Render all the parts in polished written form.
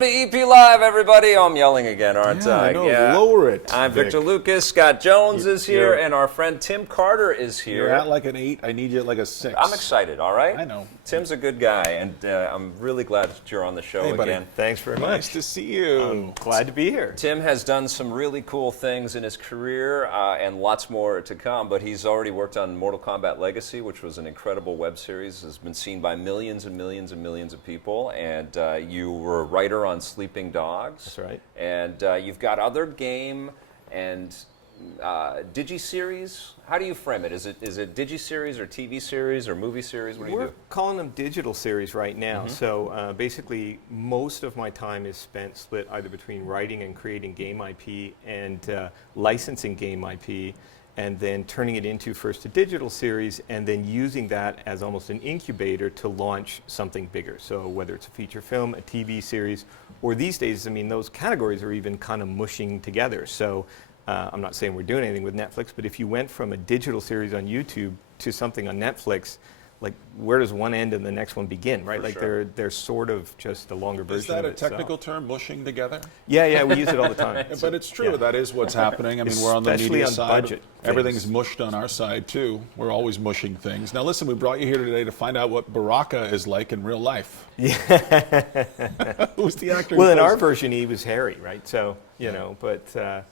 EP Live, everybody. Oh, I'm yelling again, aren't Yeah, I? no, lower it. I'm Vic. Victor Lucas. Scott Jones is here, you're- and our friend Tim Carter is here. You're at like an 8. I need you at like a 6. I'm excited, all right? I know. Tim's a good guy, and I'm really glad that you're on the show Hey, buddy. again. Thanks very much. Nice to see you. Glad to be here. Tim has done some really cool things in his career and lots more to come, but he's already worked on Mortal Kombat Legacy, which was an incredible web series, has been seen by millions and millions and millions of people, and you were a writer on Sleeping Dogs. That's right. And you've got other game and digi-series. How do you frame it? Is it digi-series or TV series or movie series? What do you We're do? calling them digital series right now. So basically, most of my time is split either between writing and creating game IP and licensing game IP, and then turning it into first a digital series, and then using that as almost an incubator to launch something bigger. So whether it's a feature film, a TV series, or these days, I mean, those categories are even kind of mushing together. So I'm not saying we're doing anything with Netflix, but if you went from a digital series on YouTube to something on Netflix, like where does one end and the next one begin, right? For like sure. they're sort of just a longer version Is that of a itself. technical term, mushing together? Yeah, we use it all the time. But it's true. yeah. That is what's happening. I mean, we're on the Especially media on side. budget Everything's things. mushed on our side, too. We're always mushing things. Now, listen, we brought you here today to find out what Baraka is like in real life. Yeah. Who's the actor? Well, who in our plays- version, he was Harry, right? So, but,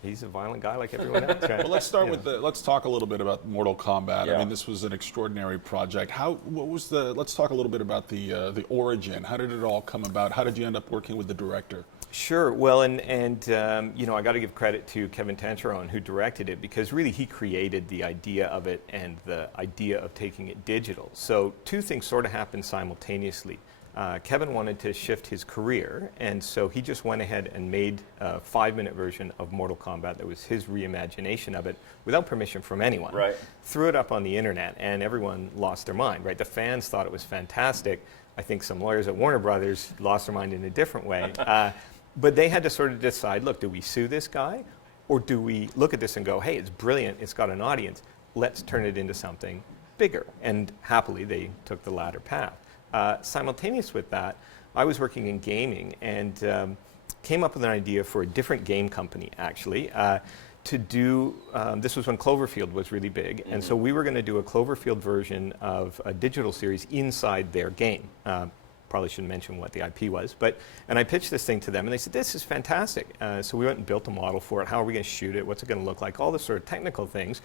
he's a violent guy like everyone else, right? Well, let's start with let's talk a little bit about Mortal Kombat. Yeah. I mean, this was an extraordinary project. Let's talk a little bit about the origin. How did it all come about? How did you end up working with the director? Sure. Well, and I got to give credit to Kevin Tancheron, who directed it, because really he created the idea of it and the idea of taking it digital. So two things sort of happened simultaneously. Kevin wanted to shift his career, and so he just went ahead and made a 5-minute version of Mortal Kombat that was his reimagination of it without permission from anyone. Right. Threw it up on the internet, and everyone lost their mind, right? The fans thought it was fantastic. I think some lawyers at Warner Brothers lost their mind in a different way. But they had to sort of decide, look, do we sue this guy? Or do we look at this and go, hey, it's brilliant, it's got an audience, let's turn it into something bigger? And happily, they took the latter path. Simultaneous with that, I was working in gaming and came up with an idea for a different game company, actually, to do, this was when Cloverfield was really big, and so we were going to do a Cloverfield version of a digital series inside their game. Probably shouldn't mention what the IP was, and I pitched this thing to them, and they said, this is fantastic. So we went and built a model for it. How are we going to shoot it? What's it going to look like? All the sort of technical things.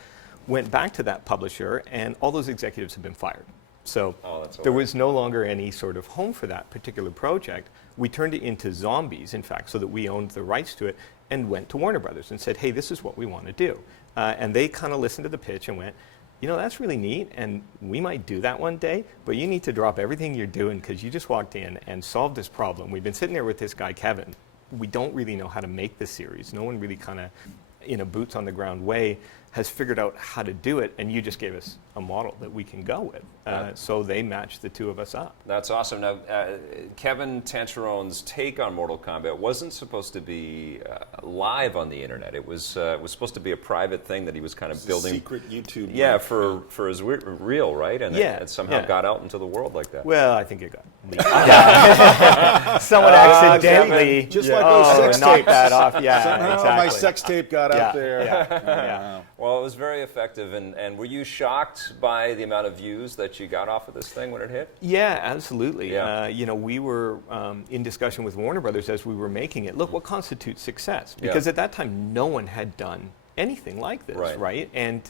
Went back to that publisher, and all those executives have been fired. So there was no longer any sort of home for that particular project. We turned it into zombies, in fact, so that we owned the rights to it, and went to Warner Brothers and said, hey, this is what we want to do. And they kind of listened to the pitch and went, you know, that's really neat, and we might do that one day, but you need to drop everything you're doing because you just walked in and solved this problem. We've been sitting there with this guy, Kevin. We don't really know how to make this series. No one really kind of, in a boots-on-the-ground way, has figured out how to do it, and you just gave us a model that we can go with. So they matched the two of us up. That's awesome. Now, Kevin Tancheron's take on Mortal Kombat wasn't supposed to be live on the internet. It was supposed to be a private thing that he was kind of building. Secret YouTube. Yeah, for his real, right? And it somehow got out into the world like that. Well, I think it got leaked. Someone accidentally Just like those sex knocked tapes. that off. Yeah, Somehow exactly. my sex tape got out there. Yeah. Well, it was very effective, and were you shocked by the amount of views that you got off of this thing when it hit? Yeah, absolutely. Yeah. We were in discussion with Warner Brothers as we were making it. Look, what constitutes success? Because at that time, no one had done anything like this, right? And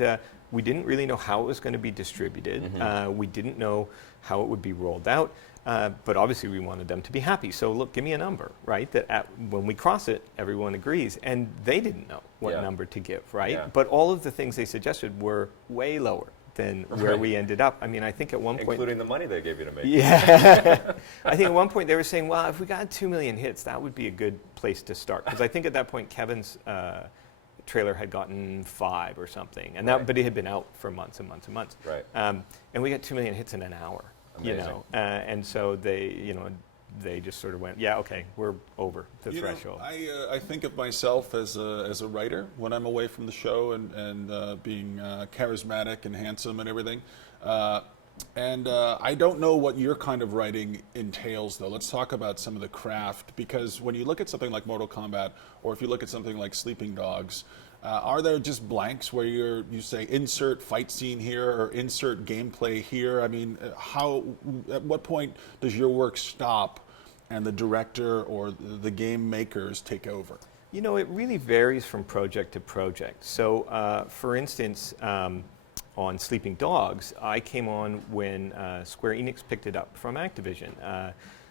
we didn't really know how it was going to be distributed. We didn't know how it would be rolled out. But obviously, we wanted them to be happy. So, look, give me a number, right? That when we cross it, everyone agrees. And they didn't know what number to give, right? Yeah. But all of the things they suggested were way lower than where we ended up. I mean, I think at one point... Including the money they gave you to make it. Yeah. I think at one point they were saying, well, if we got 2 million hits, that would be a good place to start. Because I think at that point, Kevin's trailer had gotten 5 or something. And but it had been out for months and months and months. Right. And we got 2 million hits in an hour. Amazing. You know, and so they just sort of went, yeah, okay, we're over the threshold. I think of myself as a writer when I'm away from the show and being charismatic and handsome and everything. And I don't know what your kind of writing entails, though. Let's talk about some of the craft, because when you look at something like Mortal Kombat, or if you look at something like Sleeping Dogs, are there just blanks where you say insert fight scene here or insert gameplay here? I mean, at what point does your work stop and the director or the game makers take over? You know, it really varies from project to project. So, for instance, on Sleeping Dogs, I came on when Square Enix picked it up from Activision.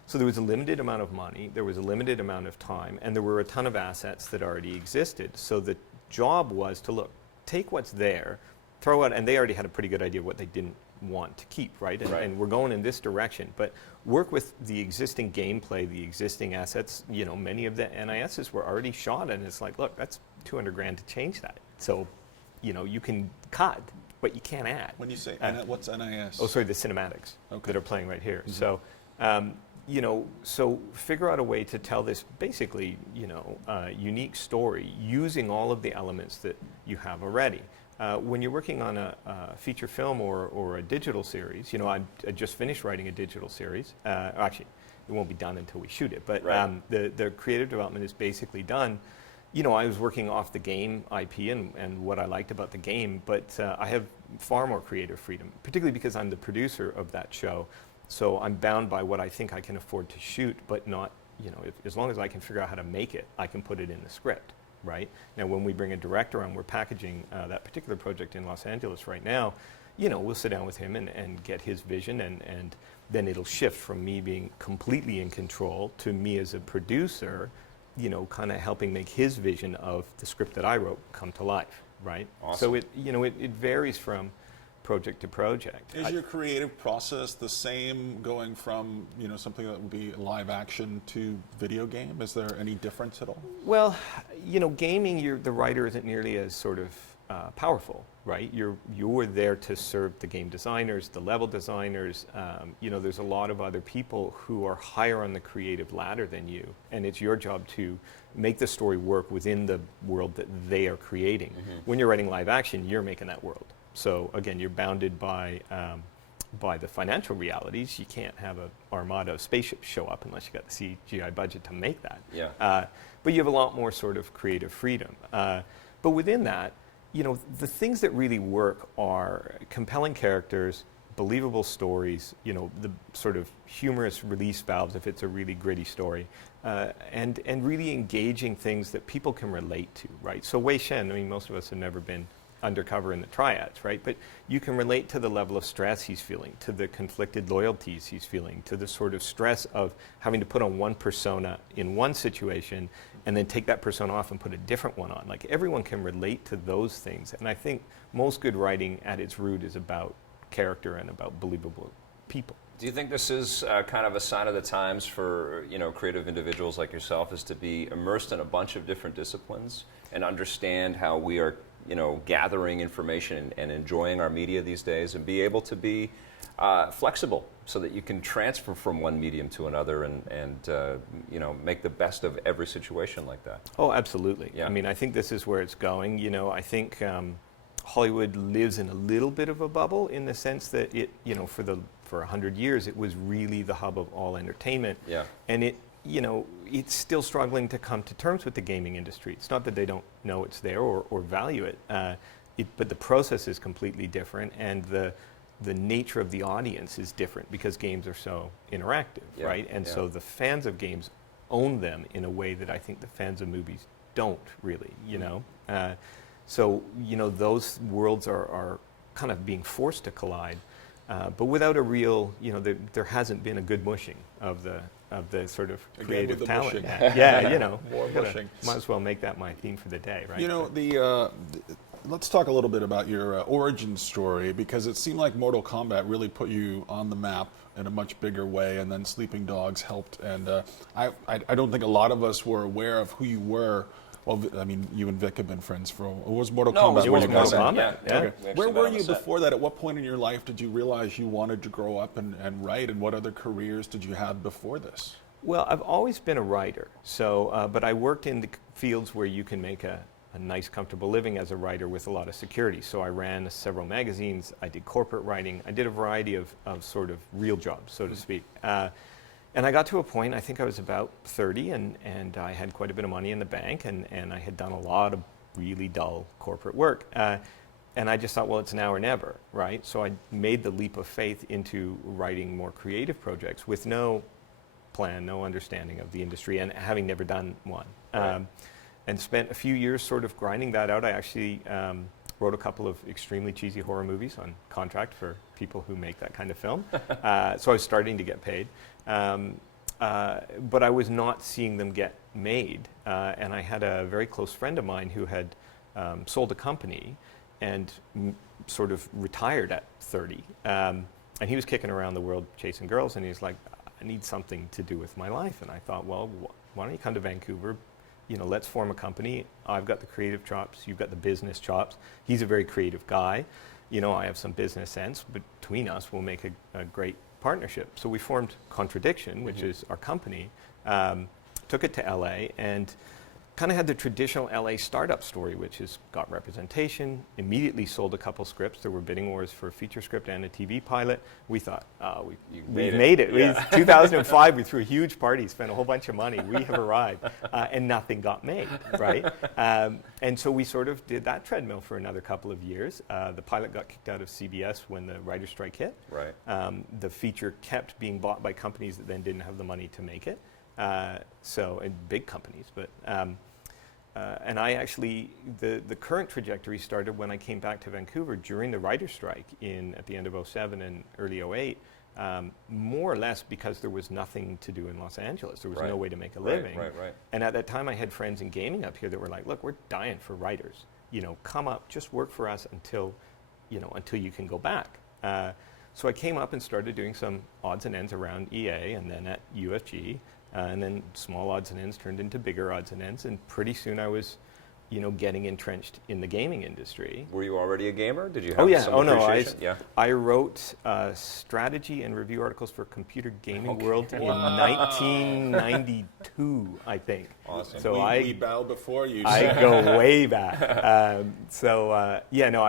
So there was a limited amount of money, there was a limited amount of time, and there were a ton of assets that already existed. So the job was to look, take what's there, throw out, and they already had a pretty good idea of what they didn't want to keep, right? And we're going in this direction, but work with the existing gameplay, the existing assets. You know, many of the NISs were already shot, and it's like, look, that's 200 grand to change that. So, you know, you can cut, but you can't add. When you say, what's NIS? Oh, sorry, the cinematics that are playing right here. So, you know, so figure out a way to tell this basically, you know, unique story using all of the elements that you have already. When you're working on a feature film or a digital series, you know, I just finished writing a digital series. Actually, it won't be done until we shoot it, but the creative development is basically done. You know, I was working off the game IP and what I liked about the game, but I have far more creative freedom, particularly because I'm the producer of that show. So I'm bound by what I think I can afford to shoot, but not, you know, as long as I can figure out how to make it, I can put it in the script, right? Now, when we bring a director on, we're packaging that particular project in Los Angeles right now, you know, we'll sit down with him and get his vision, and then it'll shift from me being completely in control to me as a producer, you know, kind of helping make his vision of the script that I wrote come to life, right? Awesome. So it, you know, it varies from project to project. Is your creative process the same going from, you know, something that would be live action to video game? Is there any difference at all? Well, you know, gaming, the writer isn't nearly as sort of powerful, right? You're there to serve the game designers, the level designers. You know, there's a lot of other people who are higher on the creative ladder than you, and it's your job to make the story work within the world that they are creating. Mm-hmm. When you're writing live action, you're making that world. So again, you're bounded by the financial realities. You can't have an armada of spaceships show up unless you got the CGI budget to make that. Yeah. But you have a lot more sort of creative freedom. But within that, you know, the things that really work are compelling characters, believable stories, you know, the sort of humorous release valves if it's a really gritty story, and really engaging things that people can relate to, right? So Wei Shen, I mean, most of us have never been undercover in the triads, right? But you can relate to the level of stress he's feeling, to the conflicted loyalties he's feeling, to the sort of stress of having to put on one persona in one situation and then take that persona off and put a different one on. Like, everyone can relate to those things. And I think most good writing at its root is about character and about believable people. Do you think this is kind of a sign of the times for, you know, creative individuals like yourself, is to be immersed in a bunch of different disciplines and understand how we are, you know, gathering information and enjoying our media these days, and be able to be flexible so that you can transfer from one medium to another and you know, make the best of every situation like that? Oh, absolutely. Yeah. I mean, I think this is where it's going. You know, I think Hollywood lives in a little bit of a bubble in the sense that it, you know, for 100 years, it was really the hub of all entertainment. Yeah. And it, you know, it's still struggling to come to terms with the gaming industry. It's not that they don't know it's there or value it, but the process is completely different, and the nature of the audience is different because games are so interactive, right? And so the fans of games own them in a way that I think the fans of movies don't really, you know? So, you know, those worlds are kind of being forced to collide, but without a real, you know, there hasn't been a good mushing of the sort of creative talent. Yeah, you know, more mushing. Might as well make that my theme for the day, right? You know, let's talk a little bit about your origin story, because it seemed like Mortal Kombat really put you on the map in a much bigger way, and then Sleeping Dogs helped. And I don't think a lot of us were aware of who you were. Well, I mean, you and Vic have been friends for. It was Mortal Kombat. It was Mortal Kombat. Yeah. Okay. Where were you before that? At what point in your life did you realize you wanted to grow up and write? And what other careers did you have before this? Well, I've always been a writer. So, but I worked in the fields where you can make a a nice, comfortable living as a writer with a lot of security. So I ran several magazines, I did corporate writing, I did a variety of sort of real jobs, so to speak. And I got to a point, I think I was about 30, and I had quite a bit of money in the bank, and I had done a lot of really dull corporate work. And I just thought, well, it's now or never, right? So I made the leap of faith into writing more creative projects with no plan, no understanding of the industry, and having never done one. Right. And spent a few years sort of grinding that out. I actually wrote a couple of extremely cheesy horror movies on contract for people who make that kind of film. So I was starting to get paid. But I was not seeing them get made. And I had a very close friend of mine who had sold a company and sort of retired at 30. And he was kicking around the world chasing girls, and he's like, I need something to do with my life. And I thought, well, why don't you come to Vancouver? You know, let's form a company. I've got the creative chops, you've got the business chops. He's a very creative guy. You know, I have some business sense. Between us, we'll make a great partnership. So we formed Contradiction, which is our company, took it to LA, and kind of had the traditional LA startup story, which has got representation, immediately sold a couple scripts. There were bidding wars for a feature script and a TV pilot. We thought, we've made it. Yeah. 2005, we threw a huge party, spent a whole bunch of money. We have arrived, and nothing got made, right? And so we sort of did that treadmill for another couple of years. The pilot got kicked out of CBS when the writer's strike hit. Right. The feature kept being bought by companies that then didn't have the money to make it. And big companies, but and I actually, the current trajectory started when I came back to Vancouver during the writer's strike at the end of 2007 and early 2008, more or less because there was nothing to do in Los Angeles. There was no way to make a living. Right. And at that time I had friends in gaming up here that were like, look, we're dying for writers. You know, come up, just work for us until you can go back. So I came up and started doing some odds and ends around EA and then at UFG. And then small odds and ends turned into bigger odds and ends, and pretty soon I was, getting entrenched in the gaming industry. Were you already a gamer? Did you have some appreciation? I wrote strategy and review articles for Computer Gaming World in 1992, I think. Awesome. So we bow before you. I go way back. I've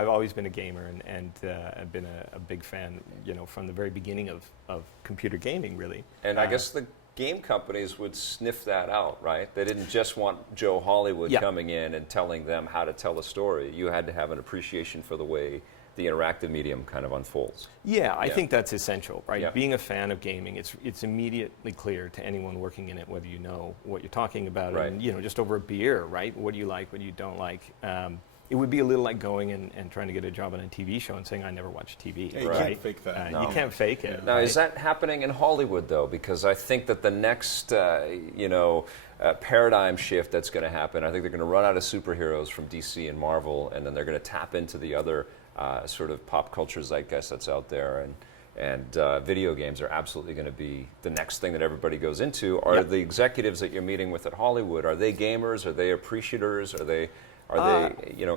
always been a gamer, and I've been a big fan, from the very beginning of computer gaming, really. And I guess the game companies would sniff that out, right? They didn't just want Joe Hollywood coming in and telling them how to tell a story. You had to have an appreciation for the way the interactive medium kind of unfolds. Yeah, I think that's essential, right? Yeah. Being a fan of gaming, it's immediately clear to anyone working in it whether you know what you're talking about, Right. and just over a beer, right? What do you like? What do you don't like? It would be a little like going and trying to get a job on a TV show and saying, I never watch TV. Yeah, you right? can't fake that. You can't fake it. Now, right? is that happening in Hollywood, though? Because I think that the next, paradigm shift that's going to happen, I think they're going to run out of superheroes from DC and Marvel, and then they're going to tap into the other sort of pop culture zeitgeist that's out there. And video games are absolutely going to be the next thing that everybody goes into. Are the executives that you're meeting with at Hollywood, are they gamers? Are they appreciators? Are they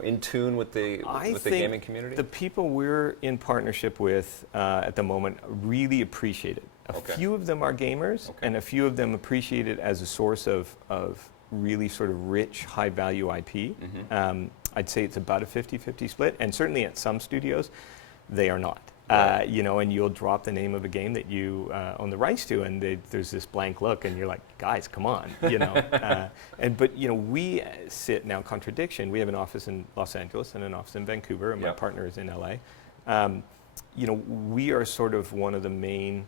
in tune with the gaming community? The people we're in partnership with at the moment really appreciate it. A few of them are gamers, and a few of them appreciate it as a source of really sort of rich, high-value IP. I'd say it's about a 50-50 split, and certainly at some studios, they are not. Right. And you'll drop the name of a game that you own the rights to, and there's this blank look, and you're like, guys, come on, But we sit now. Contradiction. We have an office in Los Angeles and an office in Vancouver, and my partner is in LA. We are sort of one of the main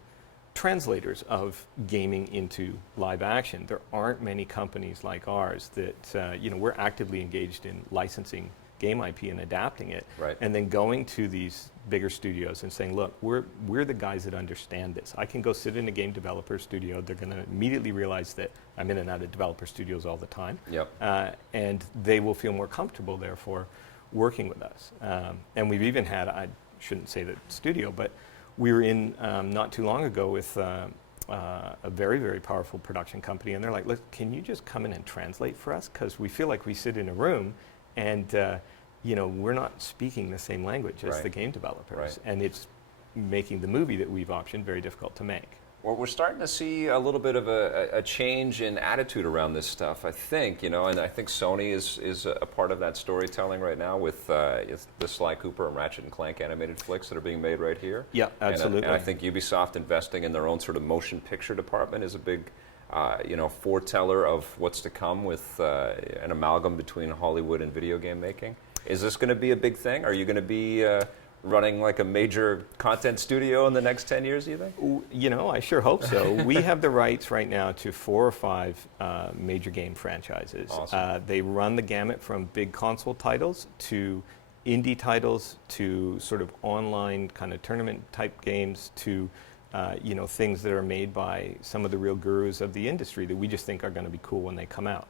translators of gaming into live action. There aren't many companies like ours that we're actively engaged in licensing game IP and adapting it, and then going to these bigger studios and saying, look, we're the guys that understand this. I can go sit in a game developer studio. They're going to immediately realize that I'm in and out of developer studios all the time, and they will feel more comfortable, therefore, working with us. And we've even had, I shouldn't say the studio, but we were in not too long ago with a very, very powerful production company, and they're like, look, can you just come in and translate for us? Because we feel like we sit in a room and we're not speaking the same language as the game developers, and it's making the movie that we've optioned very difficult to make. Well, we're starting to see a little bit of a change in attitude around this stuff, I think, and I think Sony is a part of that storytelling right now with the Sly Cooper and Ratchet and Clank animated flicks that are being made right here. Yeah, absolutely. And I think Ubisoft investing in their own sort of motion picture department is a big, foreteller of what's to come with an amalgam between Hollywood and video game making. Is this going to be a big thing? Are you going to be running like a major content studio in the next 10 years, do you think? I sure hope so. We have the rights right now to 4 or 5 major game franchises. Awesome. They run the gamut from big console titles to indie titles to sort of online kind of tournament type games to things that are made by some of the real gurus of the industry that we just think are going to be cool when they come out.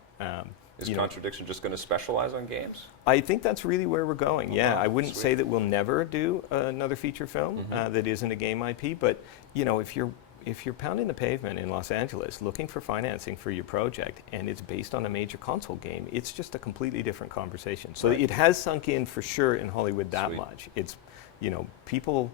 Is Contradiction just going to specialize on games? I think that's really where we're going. Yeah, wow, I wouldn't sweet. say that we'll never do another feature film that isn't a game IP, but if you're pounding the pavement in Los Angeles looking for financing for your project and it's based on a major console game, it's just a completely different conversation. So Right. it has sunk in for sure in Hollywood that Sweet. much. It's people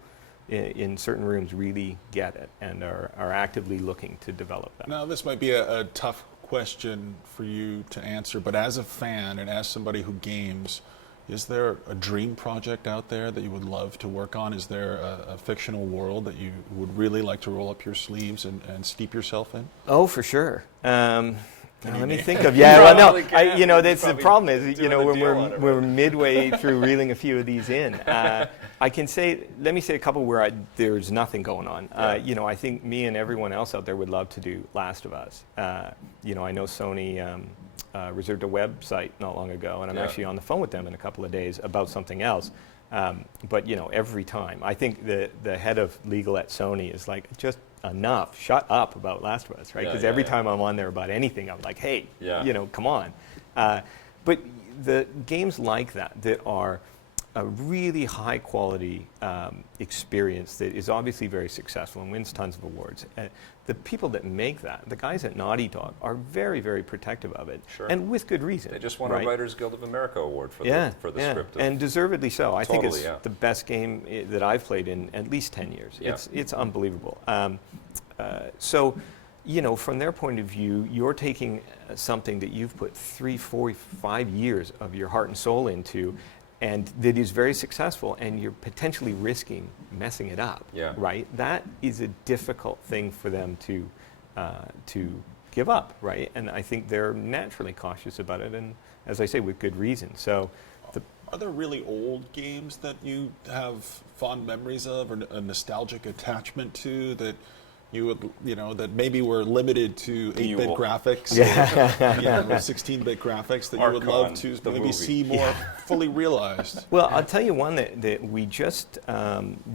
in certain rooms really get it and are actively looking to develop that. Now, this might be a tough question for you to answer, but as a fan and as somebody who games, is there a dream project out there that you would love to work on? Is there a fictional world that you would really like to roll up your sleeves and steep yourself in? Oh, for sure. Let me name- think of that's probably the probably problem is doing a when deal on it, we're midway through reeling a few of these in. Let me say a couple where there's nothing going on. Yeah. I think me and everyone else out there would love to do Last of Us. I know Sony reserved a website not long ago, and I'm Yeah. actually on the phone with them in a couple of days about something else. But every time I think the head of legal at Sony is like, just enough, shut up about Last of Us, right? Yeah, Because yeah, every yeah. time I'm on there about anything, I'm like, hey, Yeah. come on. But the games like that are a really high quality experience that is obviously very successful and wins tons of awards. The people that make that, the guys at Naughty Dog, are very, very protective of it, Sure. and with good reason. They just won right? a Writers Guild of America award for Yeah, the script. and deservedly so. I think Totally, it's yeah. the best game that I've played in at least 10 years. Yeah. It's unbelievable. So, from their point of view, you're taking something that you've put 3, 4, 5 years of your heart and soul into, and that is very successful, and you're potentially risking messing it up. Yeah. Right? That is a difficult thing for them to give up, right? And I think they're naturally cautious about it, and as I say, with good reason. So, Are there really old games that you have fond memories of or a nostalgic attachment to that you would, that maybe were limited to 8-bit Mule. graffics, or 16-bit graphics that you would love Archon, to the maybe movie. see more fully realized? Well, I'll tell you one that we just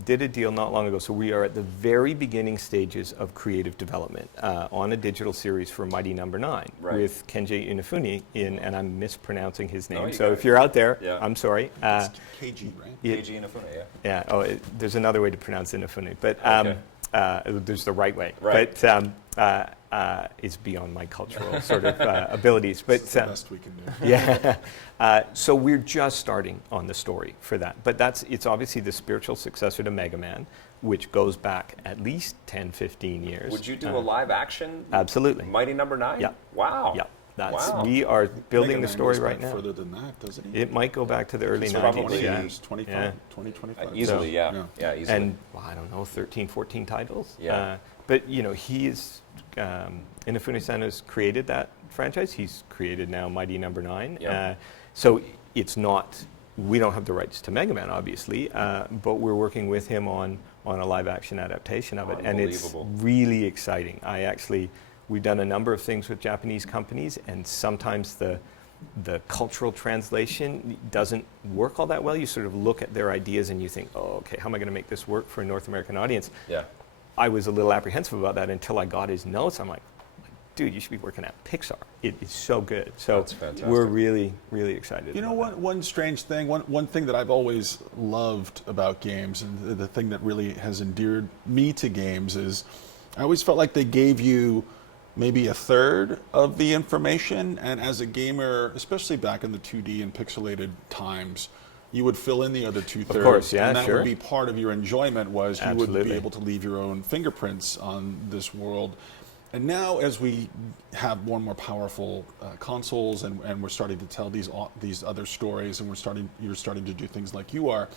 did a deal not long ago. So we are at the very beginning stages of creative development on a digital series for Mighty No. 9 Right. with Kenji Inafune and I'm mispronouncing his name. you So got if it. you're out there, Yeah. I'm sorry. It's KG, right? KG Inafune, yeah. Yeah. Oh, there's another way to pronounce Inafune, but Okay. there's the right way. Right. But it's beyond my cultural sort of abilities. But It's the best we can do. yeah. So we're just starting on the story for that. But it's obviously the spiritual successor to Mega Man, which goes back at least 10, 15 years. Would you do a live action? Absolutely. Mighty No. 9? Yeah. Wow. Yeah. Wow. We are building Mega the Man story goes right back now. Further than that, doesn't he? It might go back to the early It's 90s. probably 20 Yeah. years, 25, Yeah. 20, 25. Easily, yeah. Yeah. Yeah, easily. And I don't know, 13, 14 titles. Yeah. But he is Inafune-san has created that franchise. He's created now Mighty No. 9. Yeah. So it's not. We don't have the rights to Mega Man, obviously, but we're working with him on a live action adaptation of it, and it's Unbelievable. really exciting. We've done a number of things with Japanese companies, and sometimes the cultural translation doesn't work all that well. You sort of look at their ideas and you think, oh, okay, how am I going to make this work for a North American audience? Yeah. I was a little apprehensive about that until I got his notes. I'm like, dude, you should be working at Pixar. It is so good. So That's fantastic. we're really, really excited. You know about what? One strange thing, one thing that I've always loved about games, and the thing that really has endeared me to games is, I always felt like they gave you maybe a third of the information, and as a gamer, especially back in the 2D and pixelated times, you would fill in the other 2/3. course, yeah, and that sure. would be part of your enjoyment, was you would be Absolutely. able to leave your own fingerprints on this world. And now, as we have more and more powerful consoles, and we're starting to tell these other stories, and you're starting to do things like you are,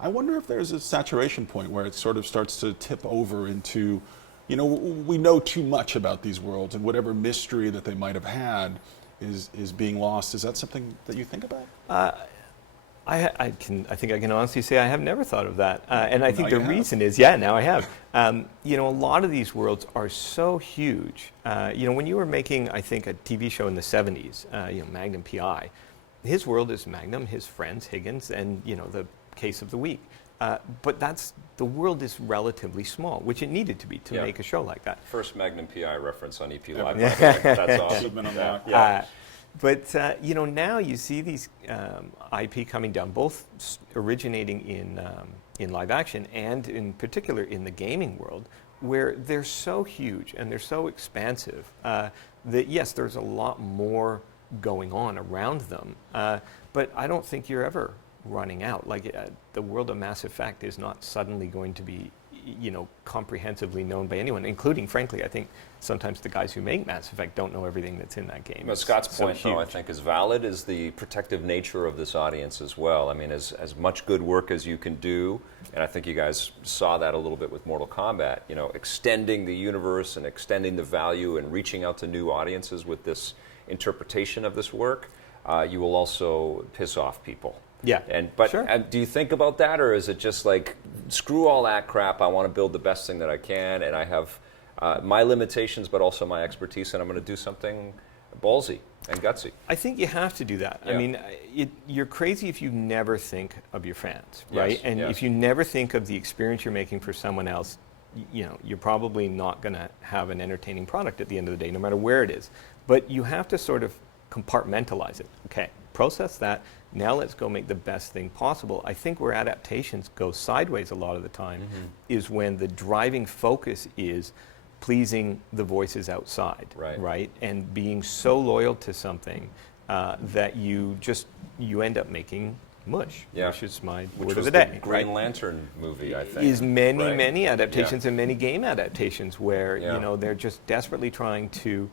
I wonder if there's a saturation point where it sort of starts to tip over into, we know too much about these worlds, and whatever mystery that they might have had is being lost. Is that something that you think about? I think I can honestly say I have never thought of that, and I think Now the you have. reason is, yeah, now I have. A lot of these worlds are so huge. When you were making, I think, a TV show in the '70s, Magnum PI, his world is Magnum, his friends Higgins, and the case of the week. But the world is relatively small, which it needed to be to make a show like that. First Magnum PI reference on EP Live. That's awesome. Shipment unlocked. But now you see these IP coming down, both originating in live action and in particular in the gaming world, where they're so huge and they're so expansive that yes, there's a lot more going on around them. But I don't think you're ever running out. Like the world of Mass Effect is not suddenly going to be comprehensively known by anyone, including, frankly, I think sometimes the guys who make Mass Effect don't know everything that's in that game. But Scott's point, though, I think is valid, is the protective nature of this audience as well. I mean, as much good work as you can do, and I think you guys saw that a little bit with Mortal Kombat, extending the universe and extending the value and reaching out to new audiences with this interpretation of this work, you will also piss off people. Yeah, But sure. Do you think about that, or is it just like, screw all that crap, I want to build the best thing that I can, and I have my limitations but also my expertise, and I'm going to do something ballsy and gutsy? I think you have to do that. Yeah. I mean, you're crazy if you never think of your fans, right? Yes, And yes. if you never think of the experience you're making for someone else, you're probably not going to have an entertaining product at the end of the day, no matter where it is. But you have to sort of compartmentalize it. Okay, process that. Now let's go make the best thing possible. I think where adaptations go sideways a lot of the time is when the driving focus is pleasing the voices outside, right? And being so loyal to something that you end up making much, which is my word of the day. Green Lantern movie, I think. Is many adaptations and many game adaptations where Yeah. they're just desperately trying to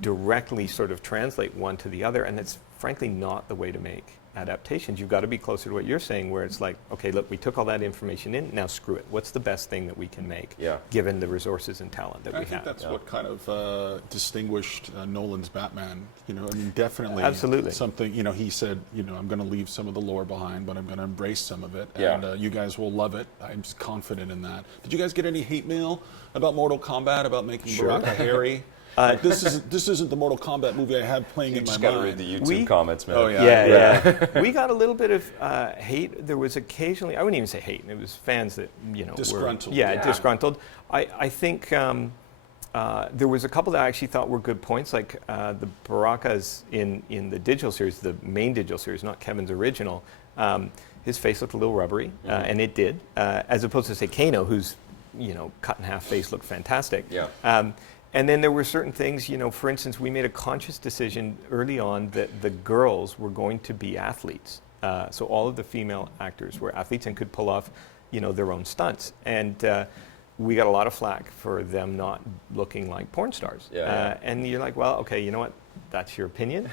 directly sort of translate one to the other, and it's frankly not the way to make adaptations. You've got to be closer to what you're saying, where it's like, okay, look, we took all that information in, now screw it. What's the best thing that we can make, given the resources and talent that we have? I think that's what kind of distinguished Nolan's Batman. Definitely Absolutely. something. He said, I'm going to leave some of the lore behind, but I'm going to embrace some of it, Yeah. and you guys will love it. I'm just confident in that. Did you guys get any hate mail about Mortal Kombat, about making Baraka hairy? Like, this isn't the Mortal Kombat movie I have playing in my just got to mind. read the YouTube comments, man. Oh, yeah. Yeah. We got a little bit of hate. There was occasionally, I wouldn't even say hate, it was fans that, Disgruntled. were disgruntled. I think there was a couple that I actually thought were good points, like the Barakas in the digital series, the main digital series, not Kevin's original. His face looked a little rubbery, and it did, as opposed to, say, Kano, whose cut in half face looked fantastic. Yeah. And then there were certain things, for instance, we made a conscious decision early on that the girls were going to be athletes. So all of the female actors were athletes and could pull off, their own stunts. And we got a lot of flack for them not looking like porn stars. Yeah. And you're like, well, okay, you know what? That's your opinion.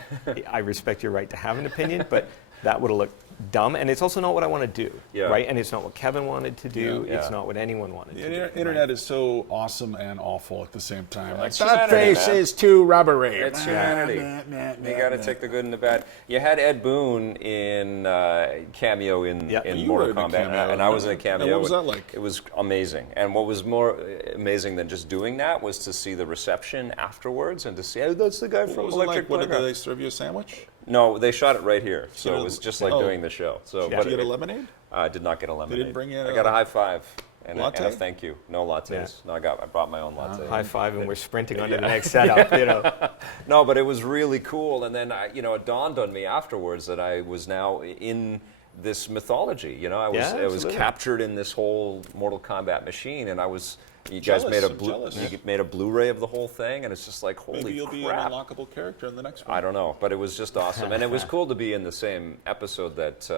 I respect your right to have an opinion, but that would have looked dumb, and it's also not what I want to do, right? And it's not what Kevin wanted to do. Yeah. It's not what anyone wanted to do. The internet is so awesome and awful at the same time. Like, It's that humanity, face man. is too rubbery. It's humanity. You got to take the good and the bad. You had Ed Boon in cameo in You Mortal were in a Kombat, cameo. and I was in a cameo. And what was that like? It was amazing. And what was more amazing than just doing that was to see the reception afterwards and to see, oh, that's the guy What from was it like? Electric What, did Boogaloo. they serve you a sandwich? No, they shot it right here, so You know, it was just like oh. doing the show. So, Did but you get a lemonade? I did not get a lemonade. didn't bring you I got a high five and a latte? thank you. No lattes. Yeah. No, I brought my own latte. High five, and we're sprinting on to the next setup. No, but it was really cool. And then, it dawned on me afterwards that I was now in this mythology. I was absolutely. captured in this whole Mortal Kombat machine, and I was You Jealous, guys made I'm jealous. you made a Blu-ray of the whole thing, and it's just like, holy Maybe you'll be an crap. unlockable character in the next one. I don't know, but it was just awesome, and it was cool to be in the same episode that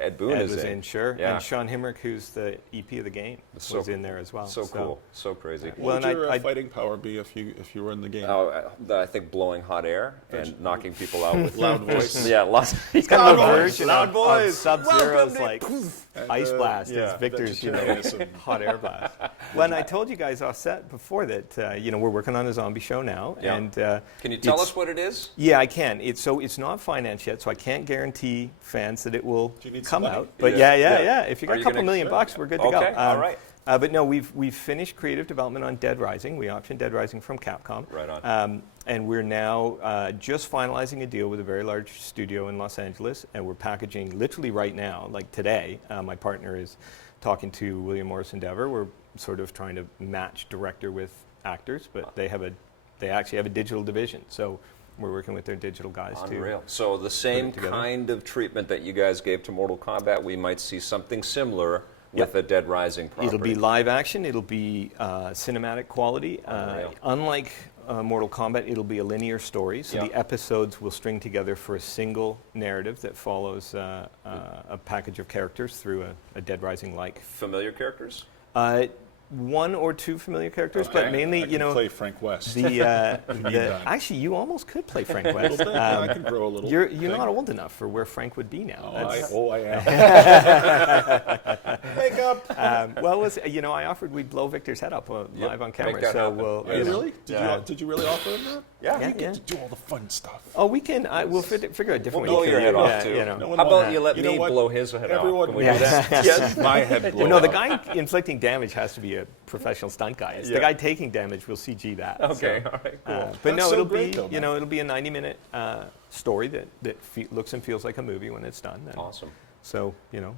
Ed Boon Ed is was in. in, sure. Yeah. And Sean Himrick, who's the EP of the game, was in there as well. So cool, so crazy. What Well, would your and fighting power be if you were in the game? I think blowing hot air and knocking people out with Loud voice. Yeah, lots. It's kind of a Loud version loud of boys. Sub-Zero's Welcome to- like ice blast. yeah. It's Victor's, Vegetarianism. hot air blast. Well, and I told you guys off set before that, we're working on a zombie show now. Yeah. And Can you tell it's- us what it is? Yeah, I can. It's not financed yet, so I can't guarantee fans that it will Do you need some come money? out. But Yeah. yeah. If you Are got a you couple gonna- million bucks, we're good to go. Okay, all right. But no, we've finished creative development on Dead Rising. We optioned Dead Rising from Capcom. Right on. And we're now just finalizing a deal with a very large studio in Los Angeles, and we're packaging literally right now, like today. My partner is talking to William Morris Endeavor. We're sort of trying to match director with actors, but they actually have a digital division, so we're working with their digital guys too. Unreal. So the same together. kind of treatment that you guys gave to Mortal Kombat, we might see something similar with a Dead Rising property. It'll be live action. It'll be cinematic quality. Unreal. Unlike Mortal Kombat, it'll be a linear story. So Yeah. the episodes will string together for a single narrative that follows a package of characters through a Dead Rising-like. Familiar characters? One or two familiar characters, Okay. but mainly, I can play Frank West. the actually, you almost could play Frank a West. little bit. Yeah, I can grow a little. You're thing. not old enough for where Frank would be now. I am. Makeup. I offered we'd blow Victor's head up live on make camera. that So happen. we'll. Hey, you know. really? Did you really offer him that? Yeah. Yeah, You get to do all the fun stuff. Oh, we can. We'll figure out a different We'll way. blow your head off, too. You know. No one How about wants- you let You know me what? blow his head Everyone off? Can we do wants that? to see my head blow No, the off. guy inflicting damage has to be a professional stunt guy. It's Yeah. the guy taking damage. We'll CG that. Okay, So, all right, cool. but That's no, so it'll great, be though, man. it'll be a 90-minute story that looks and feels like a movie when it's done. And Awesome. So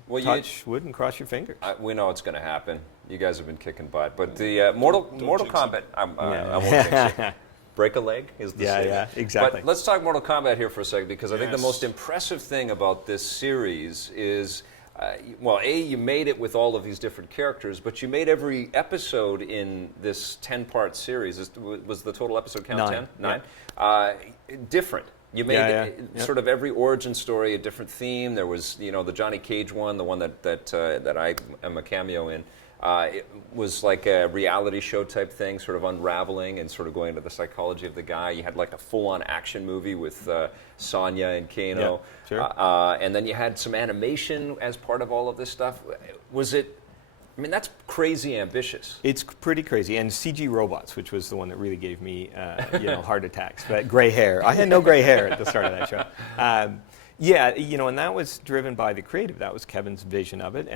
Well, you- touch wood and cross your fingers. We know it's going to happen. You guys have been kicking butt. But the Mortal jinx Kombat, I won't jinx it. Break a leg is the saying. Yeah, exactly. But let's talk Mortal Kombat here for a second, because I think the Yes. most impressive thing about this series is, you made it with all of these different characters, but you made every episode in this 10-part series. Was the total episode count 9? 10? 9? Different. You made Yeah. sort of every origin story a different theme. There was, the Johnny Cage one, the one that I am a cameo in. It was like a reality show type thing, sort of unraveling and sort of going into the psychology of the guy. You had like a full-on action movie with Sonya and Kano. Yeah, sure. And then you had some animation as part of all of this stuff. Was it... I mean, that's crazy ambitious. It's pretty crazy. And CG robots, which was the one that really gave me, heart attacks. But gray hair. I had no gray hair at the start of that show. And that was driven by the creative. That was Kevin's vision of it.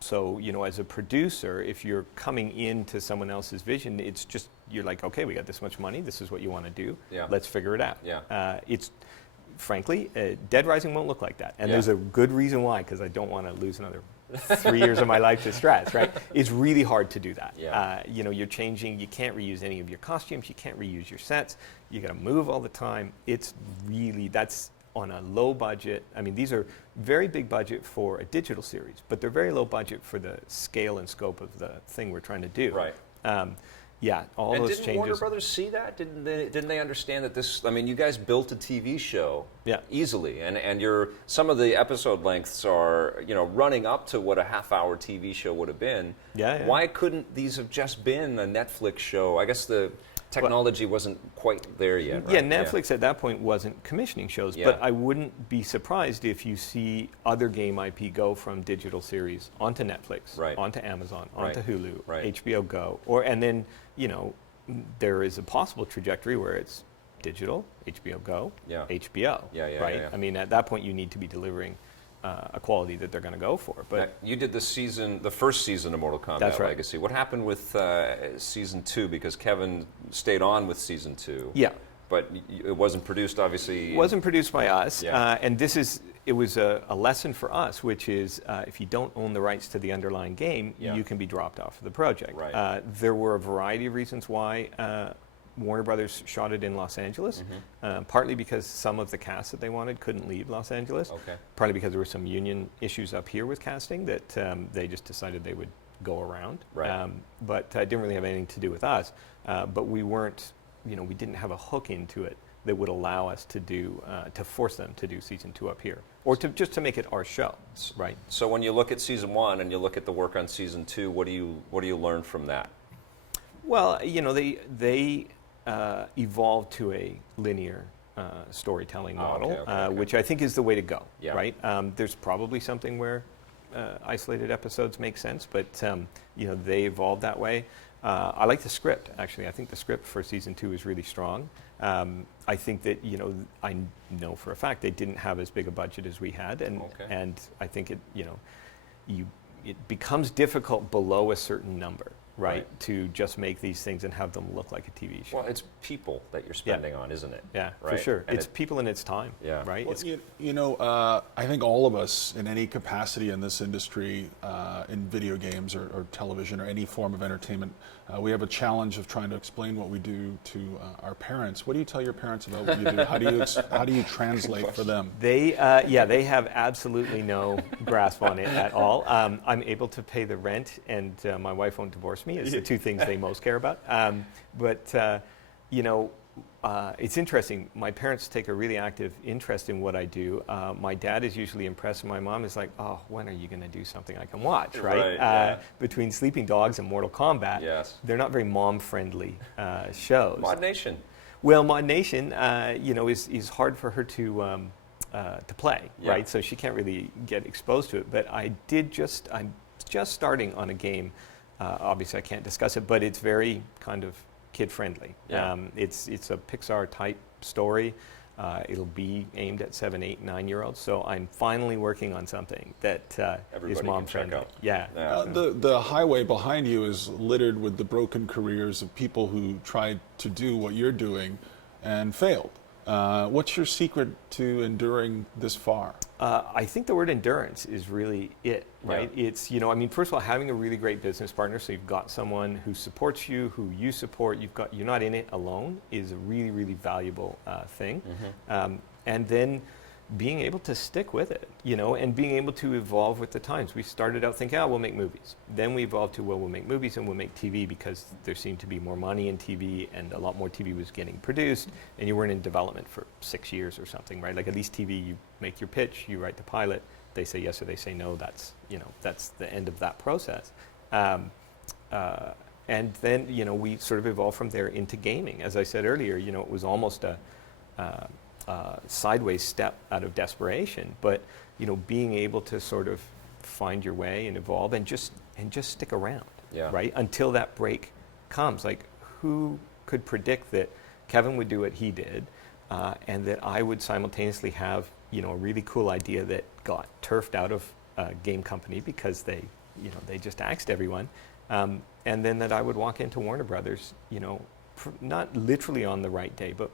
So, as a producer, if you're coming into someone else's vision, it's just, you're like, okay, we got this much money. This is what you want to do. Yeah. Let's figure it out. Yeah. Frankly, Dead Rising won't look like that. And Yeah. there's a good reason why, because I don't want to lose another 3 years of my life to stress, right? It's really hard to do that. Yeah. You're changing, you can't reuse any of your costumes, you can't reuse your sets, you got to move all the time. It's really, that's on a low budget. I mean, these are very big budget for a digital series, but they're very low budget for the scale and scope of the thing we're trying to do. Right. All And those didn't Warner changes. Brothers see that? Didn't they understand that this? I mean, you guys built a TV show easily, and some of the episode lengths are running up to what a half-hour TV show would have been. Yeah. Why couldn't these have just been a Netflix show? I guess the technology wasn't quite there yet. Right? Yeah, Netflix at that point wasn't commissioning shows, Yeah. but I wouldn't be surprised if you see other game IP go from digital series onto Netflix, Right. onto Amazon, Right. onto Hulu, Right. HBO Go, and then there is a possible trajectory where it's digital, HBO Go, Yeah. HBO, Yeah, right? yeah. I mean, at that point, you need to be delivering a quality that they're going to go for. But Now, you did the first season of Mortal Kombat That's right. Legacy. What happened with season 2? Because Kevin stayed on with season 2. yeah. But it wasn't produced, obviously. It wasn't produced by us, Yeah. and it was a lesson for us, which is if you don't own the rights to the underlying game, Yeah. you can be dropped off of the project. Right. There were a variety of reasons why Warner Brothers shot it in Los Angeles, Mm-hmm. partly because some of the cast that they wanted couldn't leave Los Angeles, Okay. partly because there were some union issues up here with casting that they just decided they would go around. Right. But it didn't really have anything to do with us. But we weren't, we didn't have a hook into it that would allow us to do, to force them to do season 2 up here, or to just to make it our show, right? So when you look at season 1 and you look at the work on season 2, what do you learn from that? Well, they evolved to a linear storytelling model, okay. which I think is the way to go, Yeah. right? There's probably something where isolated episodes make sense, but they evolved that way. I like the script, actually. I think the script for season 2 is really strong. I think that, I know for a fact they didn't have as big a budget as we had, and I think it becomes difficult below a certain number, right, to just make these things and have them look like a TV show. Well, it's people that you're spending on, isn't it? Yeah, right? for sure. And It's people and it's time, Yeah. right? Well, I think all of us in any capacity in this industry, in video games or television or any form of entertainment, we have a challenge of trying to explain what we do to our parents. What do you tell your parents about what you do? How do you translate for them? They have absolutely no grasp on it at all. I'm able to pay the rent, and my wife won't divorce me. It's the two things they most care about. It's interesting. My parents take a really active interest in what I do. My dad is usually impressed, and my mom is like, "Oh, when are you going to do something I can watch?" Right? Yeah. Between Sleeping Dogs and Mortal Kombat, Yes. they're not very mom-friendly shows. Mod Nation. Well, Mod Nation, is hard for her to play, Yeah. right? So she can't really get exposed to it. But I'm just starting on a game. Obviously, I can't discuss it, but it's very kind of kid-friendly. Yeah. It's a Pixar-type story. It'll be aimed at 7, 8, 9-year-olds. So I'm finally working on something that Everybody is can mom-friendly. check out. Yeah. The highway behind you is littered with the broken careers of people who tried to do what you're doing and failed. What's your secret to enduring this far? I think the word endurance is really it, right? Yeah. It's, first of all, having a really great business partner, so you've got someone who supports you, who you support, you're not in it alone, is a really, really valuable thing. Mm-hmm. And then being able to stick with it, and being able to evolve with the times. We started out thinking, we'll make movies. Then we evolved to, we'll make movies and we'll make TV because there seemed to be more money in TV and a lot more TV was getting produced, and you weren't in development for 6 years or something, right? Like at least TV, you make your pitch, you write the pilot, they say yes or they say no, that's the end of that process. And then, we sort of evolved from there into gaming. As I said earlier, it was almost a sideways step out of desperation, but being able to sort of find your way and evolve and just stick around, Yeah. right, until that break comes. Like, who could predict that Kevin would do what he did, and that I would simultaneously have a really cool idea that got turfed out of a game company because they just axed everyone, and then that I would walk into Warner Brothers, not literally on the right day, but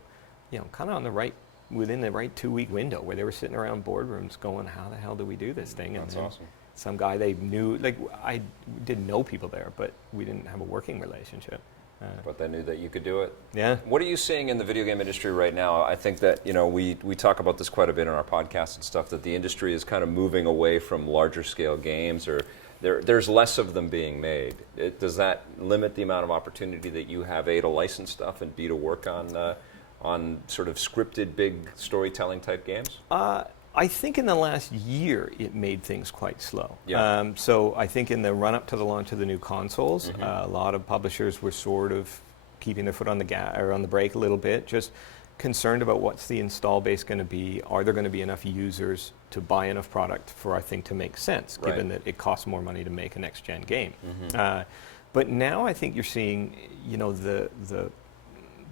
kind of on the right, within the right 2-week window where they were sitting around boardrooms going, how the hell do we do this thing? And That's then awesome. some guy they knew, like I didn't know people there, but we didn't have a working relationship. But they knew that you could do it. Yeah. What are you seeing in the video game industry right now? I think that, we talk about this quite a bit in our podcast and stuff, that the industry is kind of moving away from larger scale games, or there's less of them being made. Does that limit the amount of opportunity that you have, A, to license stuff, and B, to work on sort of scripted, big storytelling type games? I think in the last year it made things quite slow. Yeah. So I think in the run-up to the launch of the new consoles, Mm-hmm. a lot of publishers were sort of keeping their foot on the brake a little bit, just concerned about what's the install base going to be. Are there going to be enough users to buy enough product for our thing to make sense, given Right. that it costs more money to make a next-gen game? Mm-hmm. But now I think you're seeing, the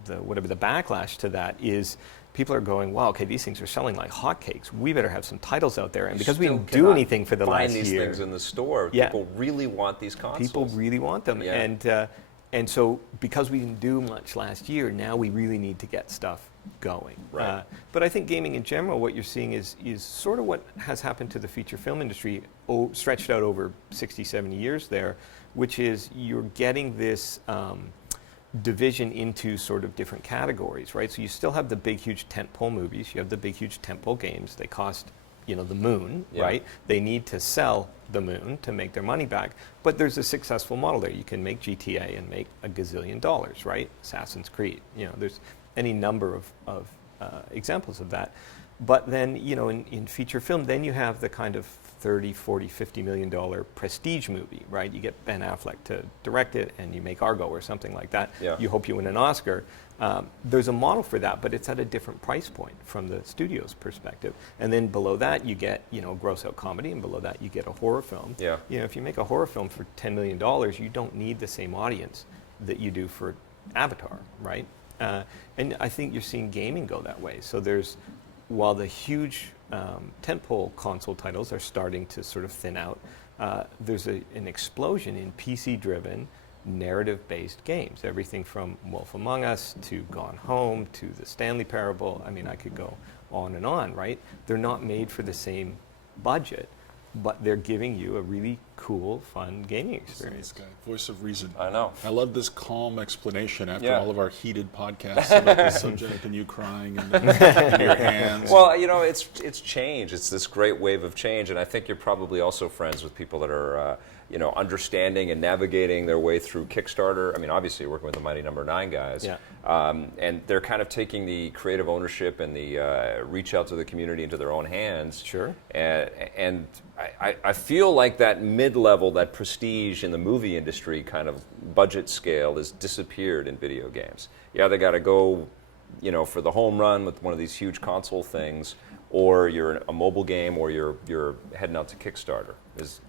backlash to that is people are going, wow, okay, these things are selling like hotcakes. We better have some titles out there. And because we Still didn't do cannot anything for the find last these year, things in the store. Yeah. People really want these consoles. people really want them. Yeah. And so because we didn't do much last year, now we really need to get stuff going. Right. But I think gaming in general, what you're seeing is sort of what has happened to the feature film industry, stretched out over 60, 70 years there, which is you're getting this division into sort of different categories, right? So you still have the big, huge tentpole movies. You have the big, huge tentpole games. They cost the moon, Yeah. right? They need to sell the moon to make their money back. But there's a successful model there. You can make GTA and make a gazillion dollars, right? Assassin's Creed. There's any number of examples of that. But then, in feature film, then you have the kind of 30, 40, $50 million prestige movie, right? You get Ben Affleck to direct it and you make Argo or something like that. Yeah. You hope you win an Oscar. There's a model for that, but it's at a different price point from the studio's perspective. And then below that, you get, gross out comedy, and below that, you get a horror film. Yeah. If you make a horror film for $10 million, you don't need the same audience that you do for Avatar, right? And I think you're seeing gaming go that way. So while the huge tentpole console titles are starting to sort of thin out, there's an explosion in PC-driven, narrative-based games. Everything from Wolf Among Us to Gone Home to the Stanley Parable. I mean, I could go on and on, right? They're not made for the same budget, but they're giving you a really cool, fun gaming experience. This guy, voice of reason. I know. I love this calm explanation after Yeah. all of our heated podcasts about the subject and you crying in your hands. Well, it's change. It's this great wave of change, and I think you're probably also friends with people that are, understanding and navigating their way through Kickstarter. I mean, obviously, you're working with the Mighty Number 9 guys, Yeah. and they're kind of taking the creative ownership and the reach out to the community into their own hands. Sure. And I feel like that mid-level, that prestige in the movie industry kind of budget scale has disappeared in video games. Yeah, they got to go, for the home run with one of these huge console things, or you're a mobile game, or you're heading out to Kickstarter.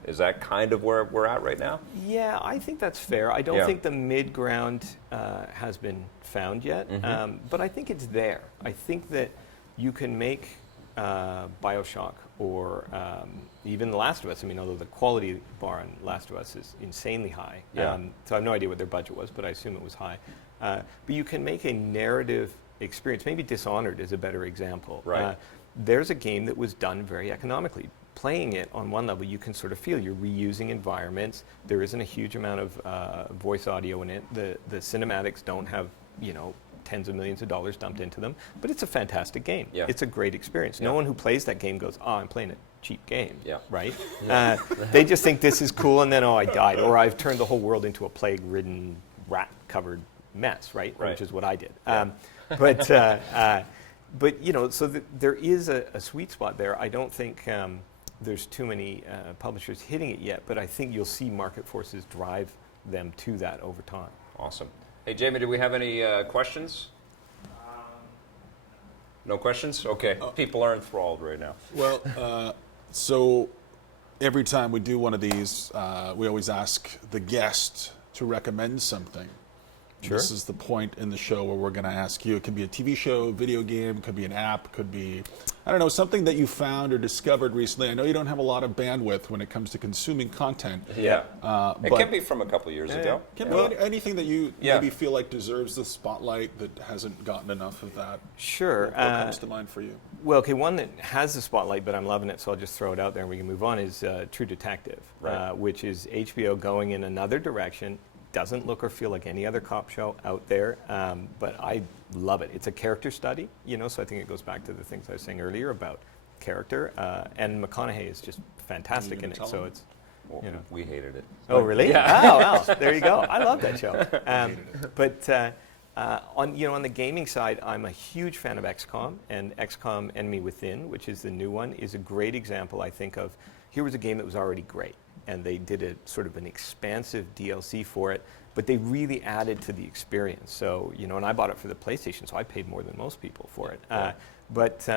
Is that kind of where we're at right now? Yeah, I think that's fair. I don't Yeah. think the mid-ground has been found yet, but I think it's there. I think that you can make BioShock or even The Last of Us. I mean, although the quality bar on Last of Us is insanely high. Yeah. So I have no idea what their budget was, but I assume it was high. But you can make a narrative experience. Maybe Dishonored is a better example. Right. There's a game that was done very economically. Playing it on one level, you can sort of feel you're reusing environments. There isn't a huge amount of voice audio in it. The cinematics don't have, tens of millions of dollars dumped into them, but it's a fantastic game. Yeah. It's a great experience. Yeah. No one who plays that game goes, "Oh, I'm playing a cheap game," Yeah. right? They just think this is cool, and then, "Oh, I died," or "I've turned the whole world into a plague-ridden, rat-covered mess," right? Right. Which is what I did. Yeah. But so there is a sweet spot there. I don't think there's too many publishers hitting it yet, but I think you'll see market forces drive them to that over time. Awesome. Hey, Jamie, do we have any questions? No questions? Okay. People are enthralled right now. Well, so every time we do one of these, we always ask the guest to recommend something. Sure. This is the point in the show where we're going to ask you. It could be a TV show, video game, could be an app, could be, I don't know, something that you found or discovered recently. I know you don't have a lot of bandwidth when it comes to consuming content. Yeah. It but can be from a couple years ago. Can be anything that you Yeah. maybe feel like deserves the spotlight that hasn't gotten enough of that. Sure. What comes to mind for you? Well, okay, one that has the spotlight, but I'm loving it, so I'll just throw it out there and we can move on, is True Detective, Right. which is HBO going in another direction. Doesn't look or feel like any other cop show out there, but I love it. It's a character study, so I think it goes back to the things I was saying earlier about character, and McConaughey is just fantastic in it, tell so him? it's... Well, we hated it. Oh, really? Yeah. Oh, wow. There you go. I love that show. But on the gaming side, I'm a huge fan of XCOM, and XCOM Enemy Within, which is the new one, is a great example, I think, of here was a game that was already great, and they did a sort of an expansive DLC for it, but they really added to the experience. So, and I bought it for the PlayStation, so I paid more than most people for it. But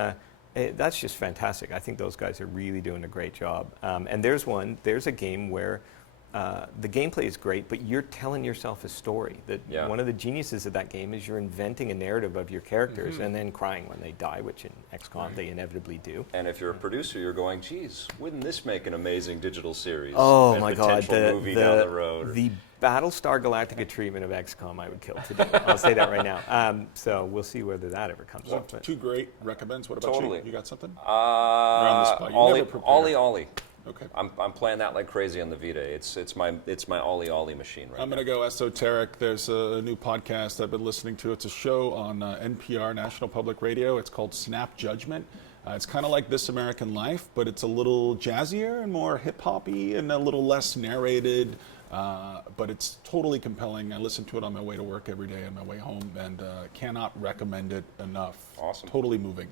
that's just fantastic. I think those guys are really doing a great job. And there's a game where the gameplay is great, but you're telling yourself a story. Yeah. One of the geniuses of that game is you're inventing a narrative of your characters and then crying when they die, which in XCOM they inevitably do. And if you're a producer, you're going, geez, wouldn't this make an amazing digital series? Oh and my God! potential movie down the road. The Battlestar Galactica treatment of XCOM, I would kill to do. I'll say that right now. So we'll see whether that ever comes Well, up. But two great recommends. What about Totally. you? You got something? on the spot. You never prepare. Ollie. Okay. I'm playing that like crazy on the Vita. It's my Ollie machine right I'm now. going to go esoteric. There's a new podcast I've been listening to. It's a show on NPR, National Public Radio. It's called Snap Judgment. It's kind of like This American Life, but it's a little jazzier and more hip-hoppy and a little less narrated. But it's totally compelling. I listen to it on my way to work every day, on my way home, and cannot recommend it enough. Awesome. Totally moving.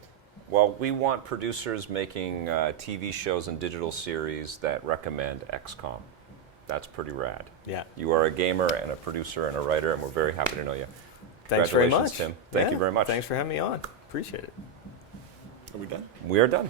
Well, we want producers making TV shows and digital series that recommend XCOM. That's pretty rad. Yeah. You are a gamer and a producer and a writer, and we're very happy to know you. Thanks very Congratulations, much. Tim. Thank you very much. Thanks for having me on. Appreciate it. Are we done? We are done.